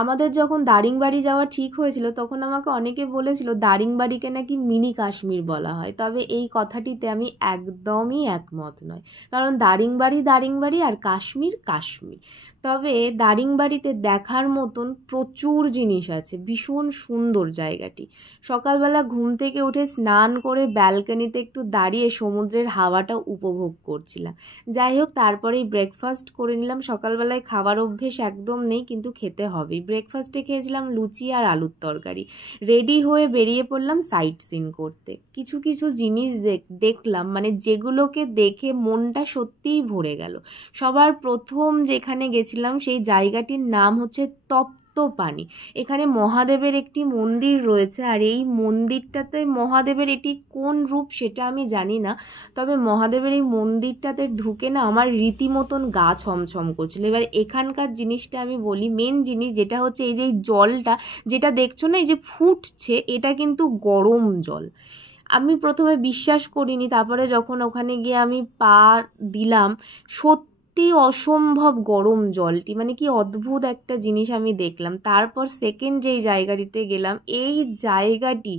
আমাদের যখন দারিংবাড়ি যাওয়া ঠিক হয়েছিল তখন আমাকে অনেকে বলেছিল দারিংবাড়িকে নাকি মিনি কাশ্মীর বলা হয়, তবে এই কথাটিতে আমি একদমই একমত নয়। কারণ দারিংবাড়ি দারিংবাড়ি আর কাশ্মীর কাশ্মীর। তবে দারিংবাড়িতে দেখার মতন প্রচুর জিনিস আছে, ভীষণ সুন্দর জায়গাটি। সকালবেলা ঘুম থেকে উঠে স্নান করে ব্যালকনিতে একটু দাঁড়িয়ে সমুদ্রের হাওয়াটা উপভোগ করছিলাম। যাই হোক, তারপরেই ব্রেকফাস্ট করে নিলাম। সকালবেলায় খাওয়ার অভ্যেস একদম নেই, কিন্তু খেতে হবেই। ব্রেকফাস্টে খেয়েছিলাম লুচি আর আলুর তরকারি। রেডি হয়ে বেরিয়ে পড়লাম সাইট সিন করতে। কিছু কিছু জিনিস দেখলাম, মানে যেগুলোকে দেখে মনটা সত্যিই ভরে গেল। সবার প্রথম যেখানে গেছিলাম সেই জায়গাটির নাম হচ্ছে তপ্তপানি। এখানে মহাদেবের একটি মন্দির রয়েছে, আর এই মন্দিরটাতে মহাদেবের এটি কোন রূপ সেটা আমি জানি না, তবে মহাদেবের এই মন্দিরটাতে ঢুকে না আমার রীতিমতন গা ছমছম করছিল। এবার এখানকার জিনিসটা আমি বলি, মেন জিনিস যেটা হচ্ছে এই যে জলটা যেটা দেখছো না, এই যে ফুটছে, এটা কিন্তু গরম জল। আমি প্রথমে বিশ্বাস করিনি, তারপরে যখন ওখানে গিয়ে আমি পা দিলাম, সত্যি অসম্ভব গরম জলটি, মানে কি অদ্ভুত একটা জিনিস আমি দেখলাম। তারপর সেকেন্ড যেই জায়গাটিতে গেলাম, এই জায়গাটি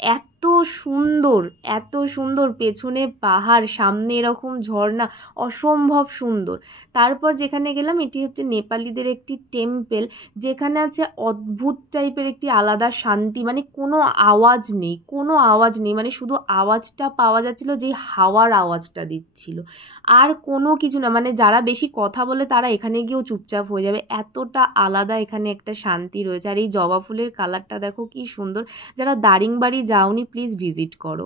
এত সুন্দর, এত সুন্দর, পেছনে পাহাড়, সামনে এরকম ঝর্ণা, অসম্ভব সুন্দর। তারপর যেখানে গেলাম এটি হচ্ছে নেপালিদের একটি টেম্পল, যেখানে আছে অদ্ভুত টাইপের একটি আলাদা শান্তি, মানে কোনো আওয়াজ নেই, কোনো আওয়াজ নেই, মানে শুধু আওয়াজটা পাওয়া যাচ্ছিল যেই হাওয়ার আওয়াজটা দিচ্ছিল, আর কোনো কিছু না। মানে যারা বেশি কথা বলে তারা এখানে গিয়েও চুপচাপ হয়ে যাবে, এতটা আলাদা এখানে একটা শান্তি রয়েছে। আর এই জবা ফুলের কালারটা দেখো কি সুন্দর। যারা দারিংবাড়ি যাওনি প্লিজ ভিজিট করো।